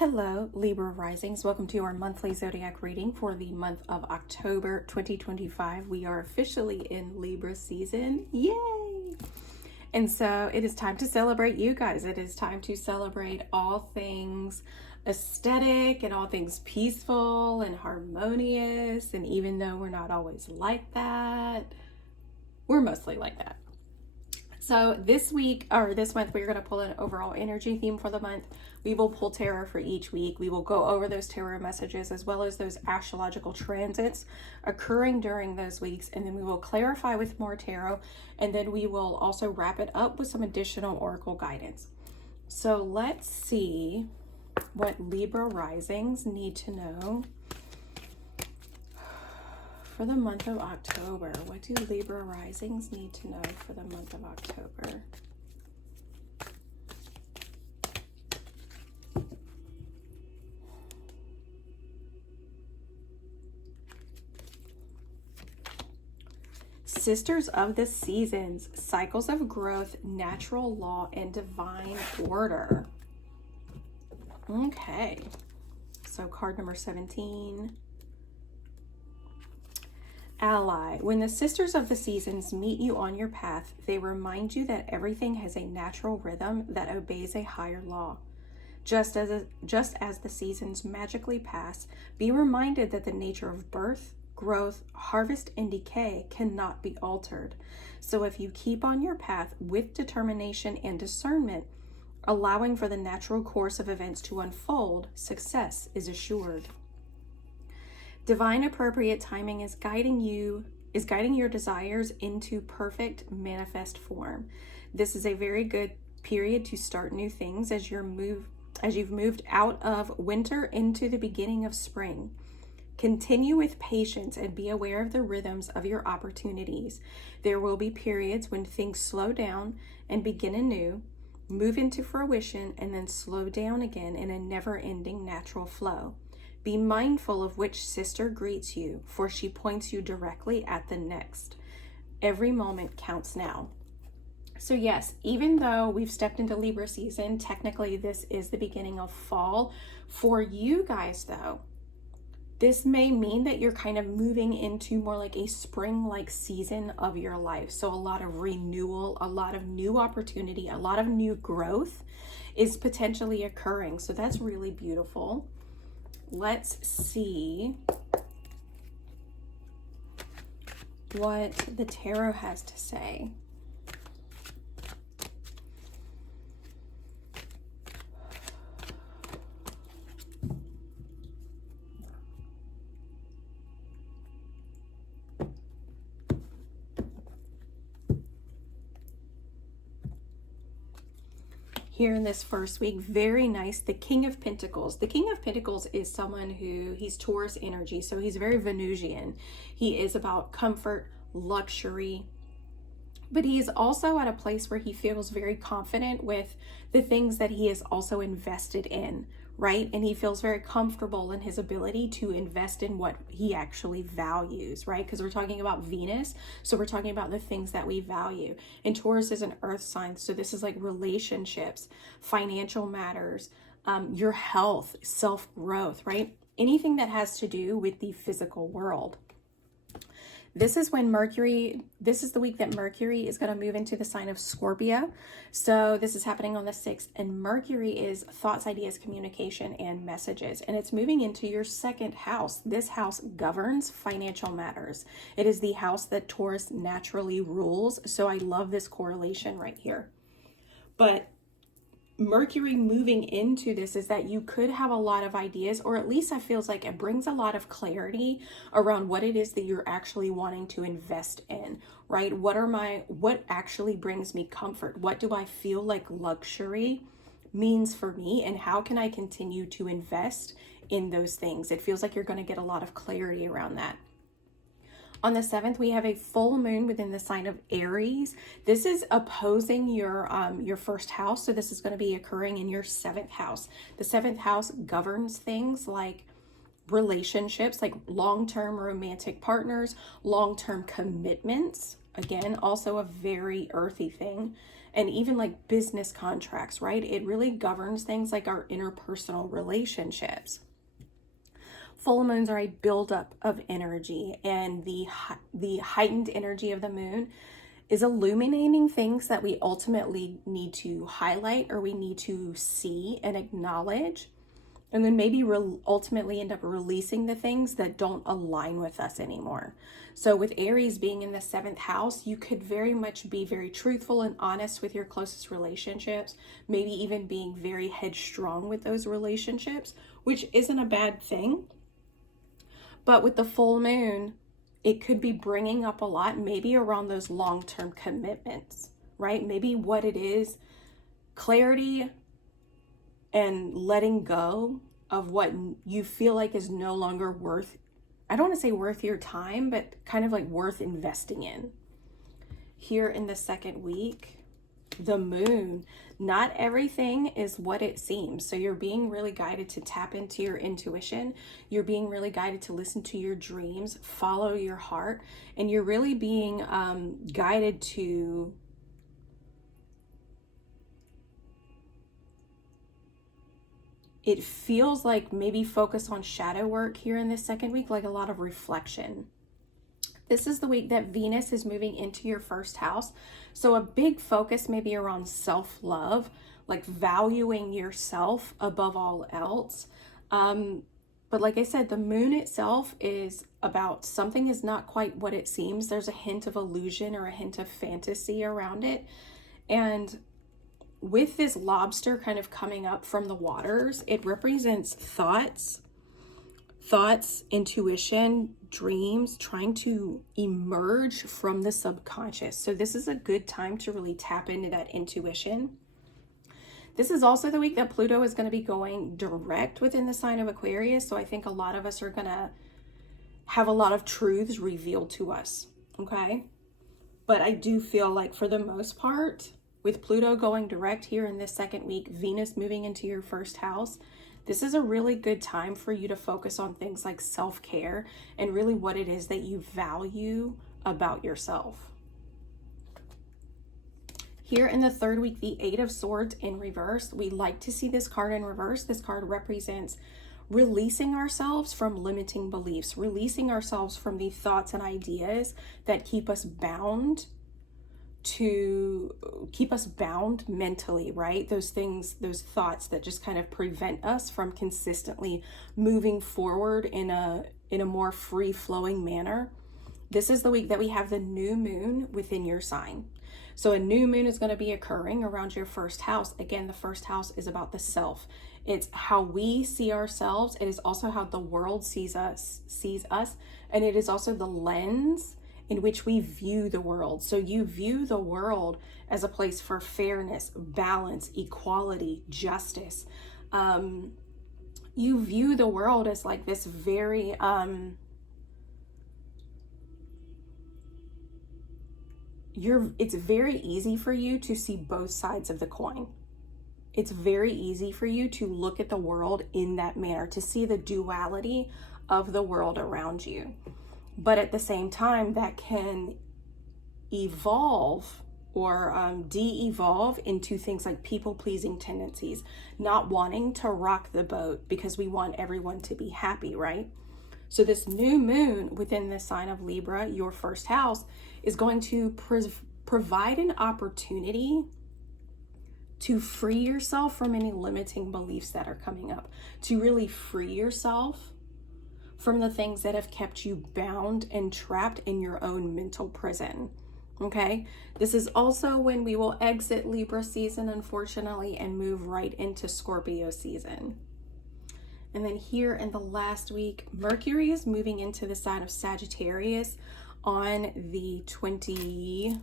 Hello, Libra risings. Welcome to our monthly zodiac reading for the month of October 2025. We are officially in Libra season. Yay! And so it is time to celebrate you guys. It is time to celebrate all things aesthetic and all things peaceful and harmonious. And even though we're not always like that, we're mostly like that. So this month, we're going to pull an overall energy theme for the month. We will pull tarot for each week. We will go over those tarot messages as well as those astrological transits occurring during those weeks. And then we will clarify with more tarot. And then we will also wrap it up with some additional oracle guidance. So let's see what Libra risings need to know for the month of October. What do Libra risings need to know for the month of October? Sisters of the seasons, cycles of growth, natural law, and divine order. Okay, so card number 17. Ally. When the sisters of the seasons meet you on your path, they remind you that everything has a natural rhythm that obeys a higher law. Just as the seasons magically pass, be reminded that the nature of birth, growth, harvest, and decay cannot be altered. So if you keep on your path with determination and discernment, allowing for the natural course of events to unfold, success is assured. Divine appropriate timing is guiding your desires into perfect manifest form. This is a very good period to start new things as you've moved out of winter into the beginning of spring. Continue with patience and be aware of the rhythms of your opportunities. There will be periods when things slow down and begin anew, move into fruition, and then slow down again in a never-ending natural flow. Be mindful of which sister greets you, for she points you directly at the next. Every moment counts now. So yes, even though we've stepped into Libra season, technically this is the beginning of fall. For you guys though, this may mean that you're kind of moving into more like a spring-like season of your life. So a lot of renewal, a lot of new opportunity, a lot of new growth is potentially occurring. So that's really beautiful. Let's see what the tarot has to say. Here in this first week, very nice. The King of Pentacles. The King of Pentacles is someone he's Taurus energy, so he's very Venusian. He is about comfort, luxury, but he is also at a place where he feels very confident with the things that he is also invested in, right? And he feels very comfortable in his ability to invest in what he actually values, right? Because we're talking about Venus, so we're talking about the things that we value. And Taurus is an earth sign, so this is like relationships, financial matters, your health, self-growth, right? Anything that has to do with the physical world. This is the week that Mercury is going to move into the sign of Scorpio. So this is happening on the 6th, and Mercury is thoughts, ideas, communication, and messages. And it's moving into your second house. This house governs financial matters. It is the house that Taurus naturally rules. So I love this correlation right here. But Mercury moving into this is that you could have a lot of ideas, or at least it feels like it brings a lot of clarity around what it is that you're actually wanting to invest in, right? What actually brings me comfort? What do I feel like luxury means for me, and how can I continue to invest in those things? It feels like you're going to get a lot of clarity around that. On the 7th, we have a full moon within the sign of Aries. This is opposing your first house. So this is going to be occurring in your 7th house. The 7th house governs things like relationships, like long-term romantic partners, long-term commitments. Again, also a very earthy thing. and even like business contracts, right? It really governs things like our interpersonal relationships. Full moons are a buildup of energy, and the heightened energy of the moon is illuminating things that we ultimately need to highlight or we need to see and acknowledge, and then maybe ultimately end up releasing the things that don't align with us anymore. So with Aries being in the 7th house, you could very much be very truthful and honest with your closest relationships, maybe even being very headstrong with those relationships, which isn't a bad thing. But with the full moon, it could be bringing up a lot, maybe around those long-term commitments, right? Maybe what it is, clarity and letting go of what you feel like is no longer worth, I don't want to say worth your time, but kind of like worth investing in. Here in the 2nd week, the moon, not everything is what it seems. So you're being really guided to tap into your intuition. You're being really guided to listen to your dreams, follow your heart, and you're really being guided to it feels like maybe focus on shadow work here in this 2nd week, like a lot of reflection. This is the week that Venus is moving into your 1st house. So a big focus maybe around self-love, like valuing yourself above all else. But like I said, the moon itself is about something is not quite what it seems. There's a hint of illusion or a hint of fantasy around it. And with this lobster kind of coming up from the waters, it represents thoughts, intuition, dreams, trying to emerge from the subconscious. So this is a good time to really tap into that intuition. This is also the week that Pluto is going to be going direct within the sign of Aquarius. So I think a lot of us are going to have a lot of truths revealed to us. Okay. But I do feel like for the most part, with Pluto going direct here in this 2nd week, Venus moving into your 1st house, this is a really good time for you to focus on things like self-care and really what it is that you value about yourself. Here in the 3rd week, the 8 of Swords in reverse, we like to see this card in reverse. This card represents releasing ourselves from limiting beliefs, releasing ourselves from the thoughts and ideas that keep us bound mentally, right? Those things, those thoughts that just kind of prevent us from consistently moving forward in a more free-flowing manner. This is the week that we have the new moon within your sign. So a new moon is going to be occurring around your 1st house. Again, the 1st house is about the self. It's how we see ourselves. It is also how the world sees us, and it is also the lens in which we view the world. So you view the world as a place for fairness, balance, equality, justice. You view the world as like this very, it's very easy for you to see both sides of the coin. It's very easy for you to look at the world in that manner, to see the duality of the world around you. But at the same time, that can evolve or de-evolve into things like people-pleasing tendencies, not wanting to rock the boat because we want everyone to be happy, right? So this new moon within the sign of Libra, your 1st house, is going to provide an opportunity to free yourself from any limiting beliefs that are coming up, to really free yourself from the things that have kept you bound and trapped in your own mental prison. Okay, this is also when we will exit Libra season, unfortunately, and move right into Scorpio season. And then here in the last week, Mercury is moving into the sign of Sagittarius on the 29th.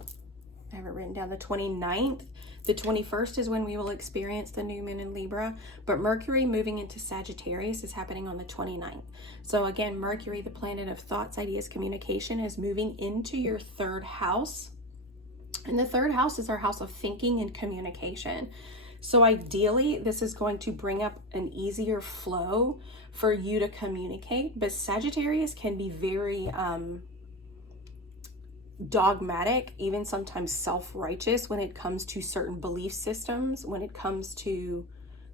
The 21st is when we will experience the new moon in Libra, but Mercury moving into Sagittarius is happening on the 29th. So again, Mercury, the planet of thoughts, ideas, communication, is moving into your 3rd house. And the 3rd house is our house of thinking and communication. So ideally, this is going to bring up an easier flow for you to communicate, but Sagittarius can be very dogmatic, even sometimes self-righteous when it comes to certain belief systems, when it comes to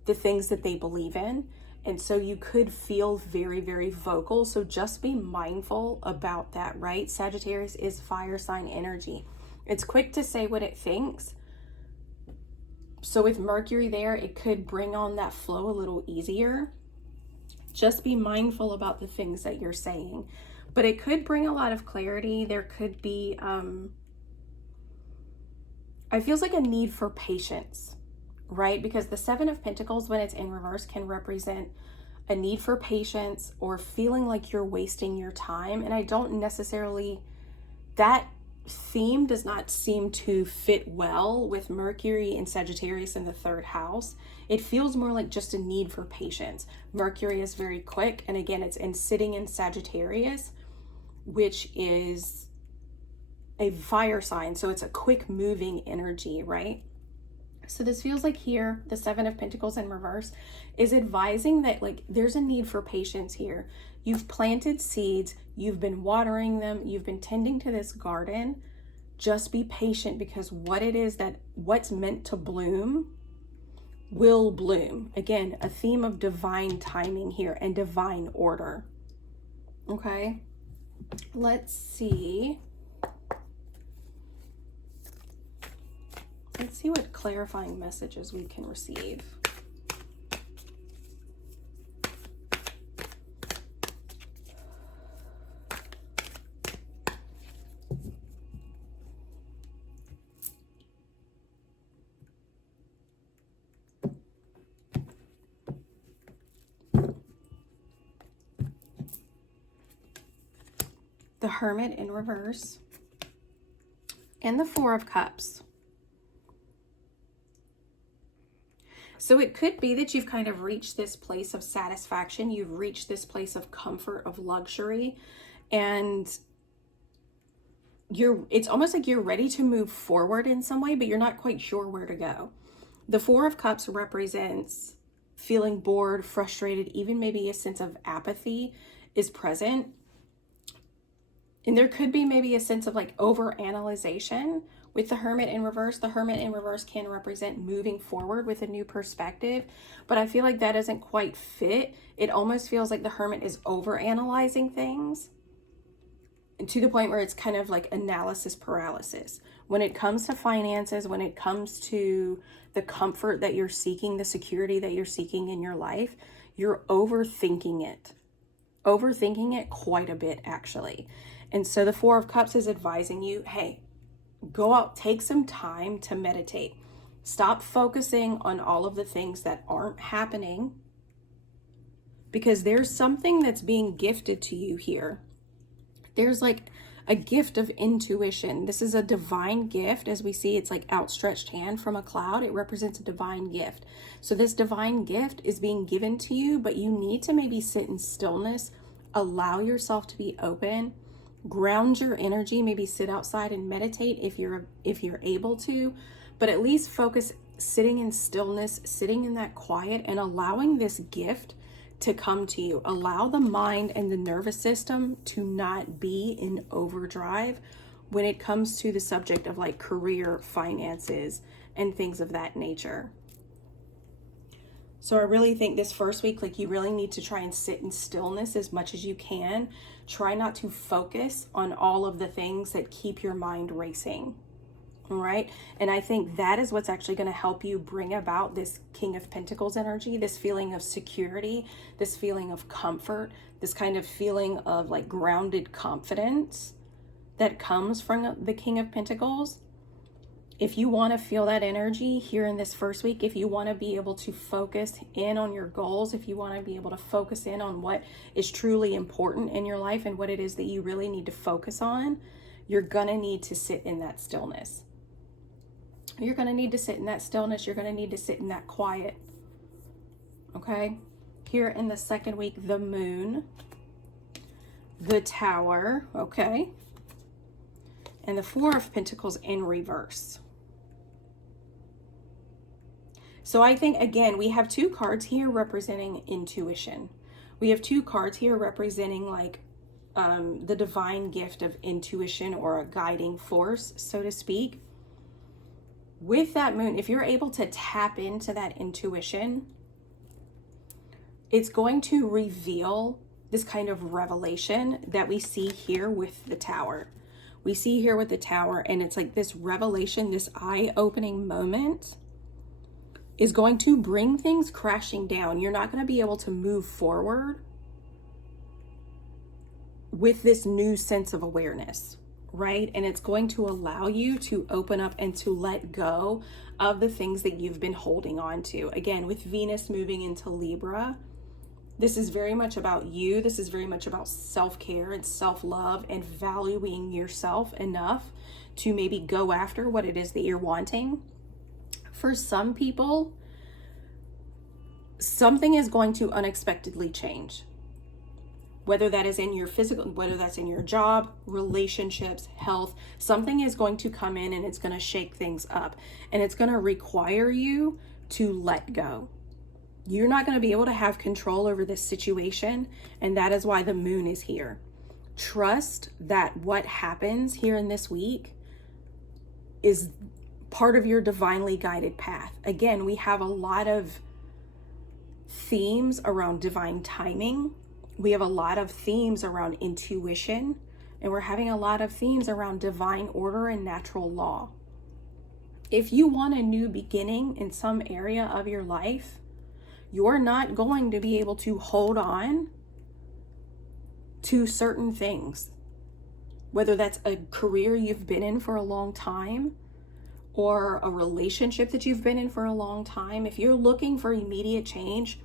the things that they believe in. And so you could feel very, very vocal. So just be mindful about that, right? Sagittarius is fire sign energy. It's quick to say what it thinks. So with Mercury there, it could bring on that flow a little easier. Just be mindful about the things that you're saying. But it could bring a lot of clarity. There could be, I feels like a need for patience, right? Because the Seven of Pentacles, when it's in reverse, can represent a need for patience or feeling like you're wasting your time. And I don't necessarily, that theme does not seem to fit well with Mercury and Sagittarius in the third house. It feels more like just a need for patience. Mercury is very quick. And again, it's sitting in Sagittarius, which is a fire sign. So it's a quick moving energy, right? So this feels like here, the Seven of Pentacles in reverse is advising that like there's a need for patience here. You've planted seeds, you've been watering them, you've been tending to this garden. Just be patient, because what's meant to bloom will bloom. Again, a theme of divine timing here and divine order. Okay, let's see. Let's see what clarifying messages we can receive. The Hermit in reverse and the Four of Cups. So it could be that you've kind of reached this place of satisfaction. You've reached this place of comfort, of luxury, and it's almost like you're ready to move forward in some way, but you're not quite sure where to go. The Four of Cups represents feeling bored, frustrated, even maybe a sense of apathy is present. And there could be maybe a sense of like over-analyzation with the Hermit in reverse. The Hermit in reverse can represent moving forward with a new perspective, but I feel like that doesn't quite fit. It almost feels like the Hermit is over-analyzing things, and to the point where it's kind of like analysis paralysis. When it comes to finances, when it comes to the comfort that you're seeking, the security that you're seeking in your life, you're overthinking it quite a bit, actually. And so the Four of Cups is advising you, hey, go out, take some time to meditate. Stop focusing on all of the things that aren't happening, because there's something that's being gifted to you here. There's like a gift of intuition. This is a divine gift. As we see, it's like outstretched hand from a cloud. It represents a divine gift. So this divine gift is being given to you, but you need to maybe sit in stillness, allow yourself to be open, ground your energy, maybe sit outside and meditate if you're able to, but at least focus sitting in stillness, sitting in that quiet, and allowing this gift to come to you. Allow the mind and the nervous system to not be in overdrive when it comes to the subject of like career, finances, and things of that nature. So I really think this first week, like, you really need to try and sit in stillness as much as you can. Try not to focus on all of the things that keep your mind racing. All right. And I think that is what's actually going to help you bring about this King of Pentacles energy, this feeling of security, this feeling of comfort, this kind of feeling of like grounded confidence that comes from the King of Pentacles. If you want to feel that energy here in this first week, if you want to be able to focus in on your goals, if you want to be able to focus in on what is truly important in your life and what it is that you really need to focus on, you're going to need to sit in that stillness. You're going to need to sit in that stillness. You're going to need to sit in that quiet. Okay? Here in the second week, the Moon, the Tower, okay? And the Four of Pentacles in reverse. So I think, again, we have two cards here representing intuition. We have two cards here representing like the divine gift of intuition or a guiding force, so to speak. With that moon, if you're able to tap into that intuition, it's going to reveal this kind of revelation that we see here with the Tower. We see here with the Tower, and it's like this revelation, this eye-opening moment is going to bring things crashing down. You're not going to be able to move forward with this new sense of awareness, right? And it's going to allow you to open up and to let go of the things that you've been holding on to. Again, with Venus moving into Libra, this is very much about you. This is very much about self-care and self-love and valuing yourself enough to maybe go after what it is that you're wanting. For some people, something is going to unexpectedly change. Whether that is in your physical, whether that's in your job, relationships, health, something is going to come in and it's going to shake things up. And it's going to require you to let go. You're not going to be able to have control over this situation. And that is why the moon is here. Trust that what happens here in this week is part of your divinely guided path. Again, we have a lot of themes around divine timing. We have a lot of themes around intuition, and we're having a lot of themes around divine order and natural law. If you want a new beginning in some area of your life, you're not going to be able to hold on to certain things. Whether that's a career you've been in for a long time, or a relationship that you've been in for a long time. If you're looking for immediate change,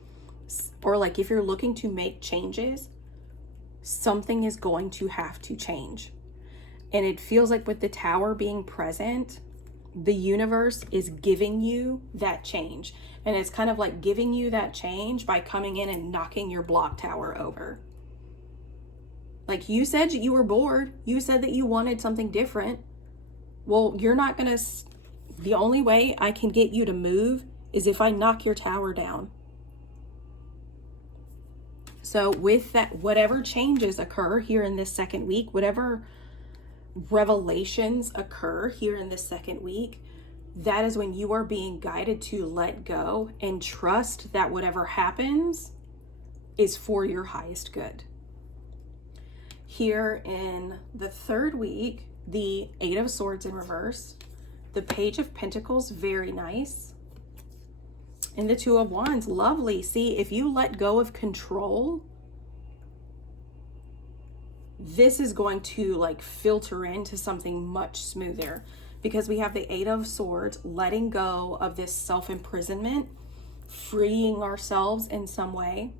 or like if you're looking to make changes, something is going to have to change. And it feels like with the Tower being present, the universe is giving you that change. And it's kind of like giving you that change by coming in and knocking your block tower over. Like, you said you were bored. You said that you wanted something different. Well, you're not going to, the only way I can get you to move is if I knock your tower down. So with that, whatever changes occur here in this second week, whatever revelations occur here in this second week, that is when you are being guided to let go and trust that whatever happens is for your highest good. Here in the third week, the Eight of Swords in reverse, the Page of Pentacles, very nice. And the Two of Wands, lovely. See, if you let go of control, this is going to like filter into something much smoother, because we have the Eight of Swords, letting go of this self-imprisonment, freeing ourselves in some way.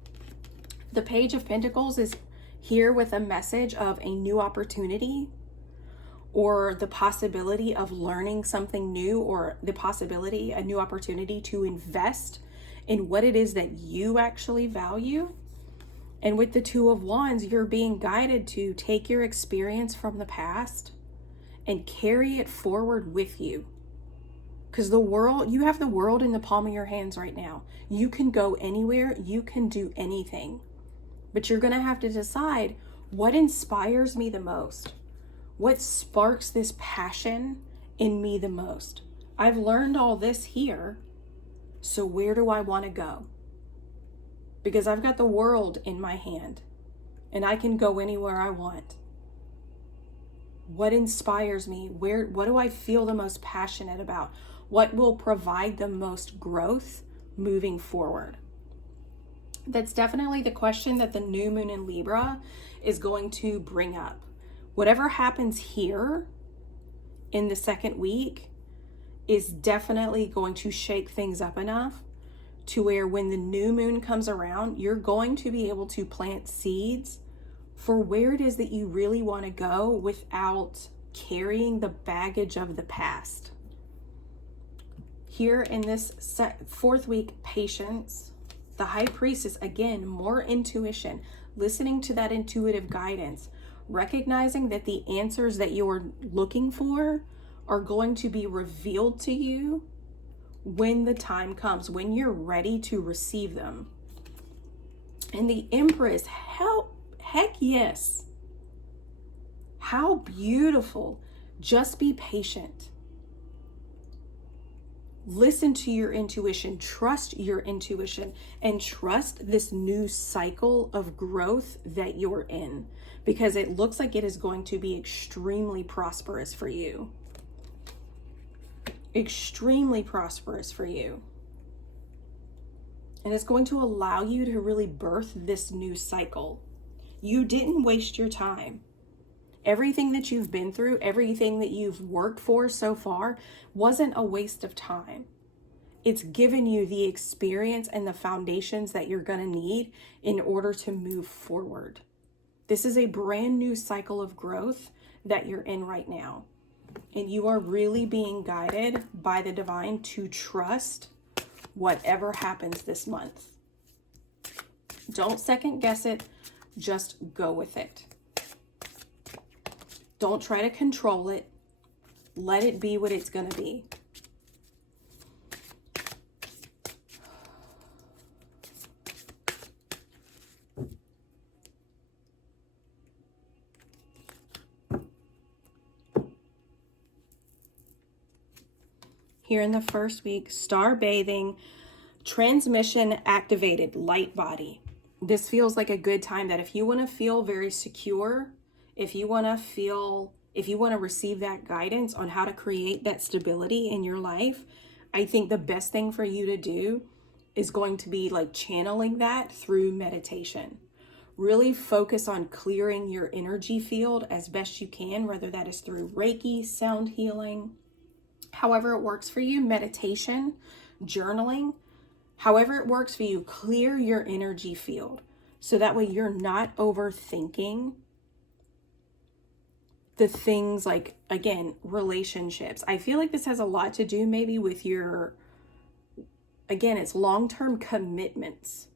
The Page of Pentacles is here with a message of a new opportunity, or the possibility of learning something new, or the possibility, a new opportunity to invest in what it is that you actually value. And with the Two of Wands, you're being guided to take your experience from the past and carry it forward with you. Because the world, you have the world in the palm of your hands right now. You can go anywhere, you can do anything. But you're going to have to decide what inspires me the most. What sparks this passion in me the most? I've learned all this here, so where do I want to go? Because I've got the world in my hand, and I can go anywhere I want. What inspires me? What do I feel the most passionate about? What will provide the most growth moving forward? That's definitely the question that the new moon in Libra is going to bring up. Whatever happens here in the second week is definitely going to shake things up enough to where when the new moon comes around, you're going to be able to plant seeds for where it is that you really want to go without carrying the baggage of the past. Here in this fourth week, patience. The High Priestess, again, more intuition, listening to that intuitive guidance, recognizing that the answers that you're looking for are going to be revealed to you when the time comes, when you're ready to receive them. And the Empress, heck yes. How beautiful. Just be patient. Listen to your intuition, trust your intuition, and trust this new cycle of growth that you're in, because it looks like it is going to be extremely prosperous for you. Extremely prosperous for you. And it's going to allow you to really birth this new cycle. You didn't waste your time. Everything that you've been through, everything that you've worked for so far wasn't a waste of time. It's given you the experience and the foundations that you're going to need in order to move forward. This is a brand new cycle of growth that you're in right now. And you are really being guided by the divine to trust whatever happens this month. Don't second guess it, just go with it. Don't try to control it. Let it be what it's going to be. Here in the first week, star bathing, transmission activated, light body. This feels like a good time that if you want to feel very secure, if you want to receive that guidance on how to create that stability in your life, I think the best thing for you to do is going to be like channeling that through meditation. Really focus on clearing your energy field as best you can, whether that is through Reiki, sound healing, however it works for you, meditation, journaling, however it works for you, clear your energy field so that way you're not overthinking the things like, again, relationships. I feel like this has a lot to do maybe with your, again, it's long-term commitments.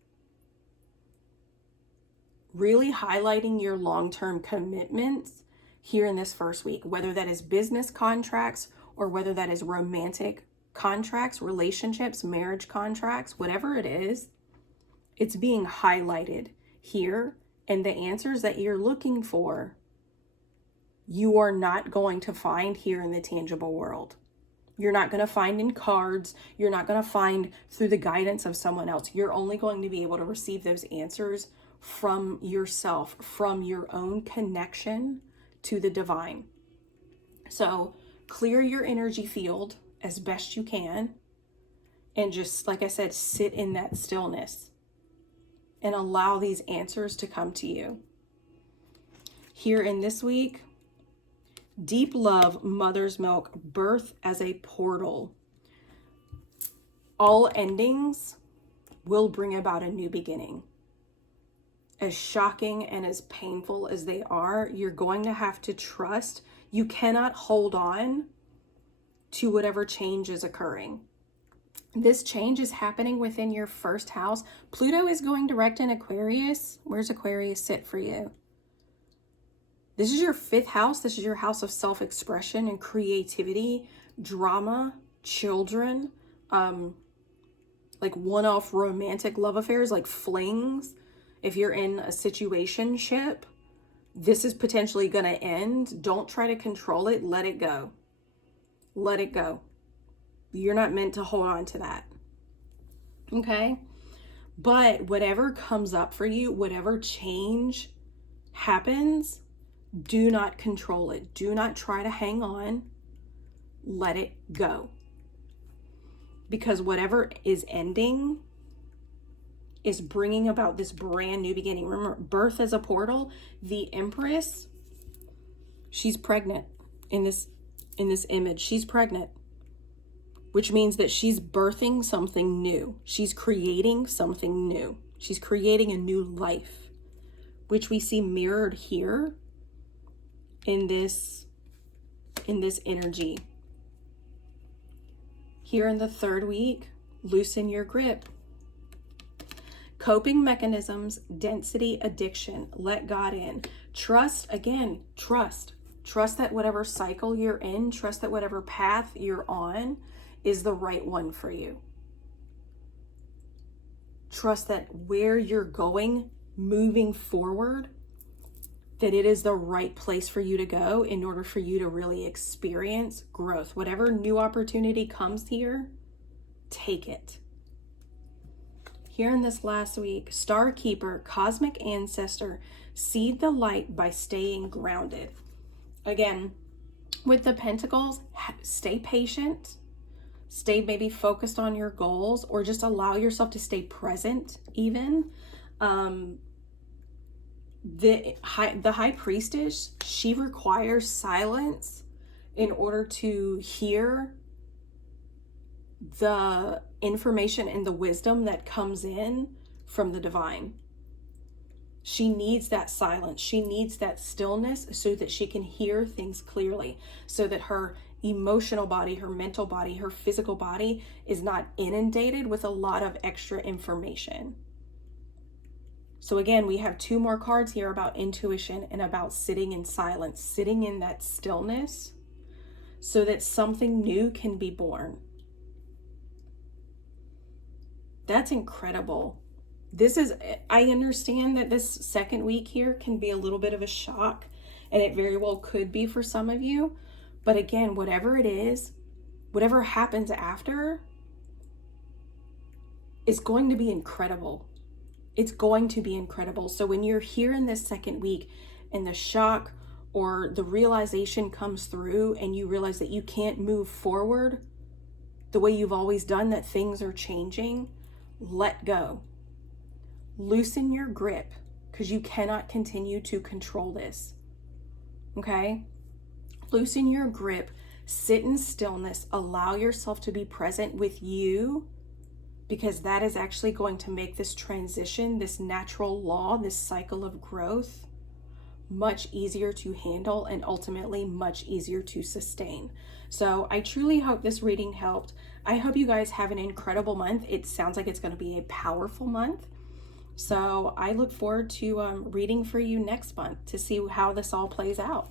Really highlighting your long-term commitments here in this first week, whether that is business contracts or whether that is romantic contracts, relationships, marriage contracts, whatever it is, it's being highlighted here. And the answers that you're looking for, you are not going to find here in the tangible world. You're not going to find in cards. You're not going to find through the guidance of someone else. You're only going to be able to receive those answers from yourself, from your own connection to the divine. So clear your energy field as best you can. And just, like I said, sit in that stillness and allow these answers to come to you. Here in this week, deep love, mother's milk, birth as a portal. All endings will bring about a new beginning. As shocking and as painful as they are, you're going to have to trust. You cannot hold on to whatever change is occurring. This change is happening within your first house. Pluto is going direct in Aquarius. Where's Aquarius sit for you? This is your fifth house. This is your house of self-expression and creativity, drama, children, like one-off romantic love affairs, like flings. If you're in a situationship, this is potentially going to end. Don't try to control it. Let it go. Let it go. You're not meant to hold on to that. Okay? But whatever comes up for you, whatever change happens, do not control it. Do not try to hang on. Let it go. Because whatever is ending is bringing about this brand new beginning. Remember, birth as a portal. The Empress, she's pregnant in this image. She's pregnant, which means that she's birthing something new. She's creating something new. She's creating a new life, which we see mirrored here in this energy. Here in the third week, loosen your grip. Coping mechanisms, density, addiction, let God in. Trust, again, trust. Trust that whatever cycle you're in, trust that whatever path you're on is the right one for you. Trust that where you're going, moving forward, that it is the right place for you to go in order for you to really experience growth. Whatever new opportunity comes here, take it. Here in this last week, Star Keeper, Cosmic Ancestor, seed the light by staying grounded. Again, with the Pentacles, stay patient, stay maybe focused on your goals, or just allow yourself to stay present even. The High Priestess, she requires silence in order to hear the information and the wisdom that comes in from the divine. She needs that silence. She needs that stillness so that she can hear things clearly, so that her emotional body, her mental body, her physical body is not inundated with a lot of extra information. So again, we have 2 more cards here about intuition and about sitting in silence, sitting in that stillness so that something new can be born. That's incredible. I understand that this second week here can be a little bit of a shock, and it very well could be for some of you. But again, whatever it is, whatever happens after is going to be incredible. It's going to be incredible. So when you're here in this second week and the shock or the realization comes through and you realize that you can't move forward the way you've always done, that things are changing, let go. Loosen your grip, because you cannot continue to control this. Okay? Loosen your grip, sit in stillness, allow yourself to be present with you, because that is actually going to make this transition, this natural law, this cycle of growth, much easier to handle and ultimately much easier to sustain. So I truly hope this reading helped. I hope you guys have an incredible month. It sounds like it's going to be a powerful month. So I look forward to reading for you next month to see how this all plays out.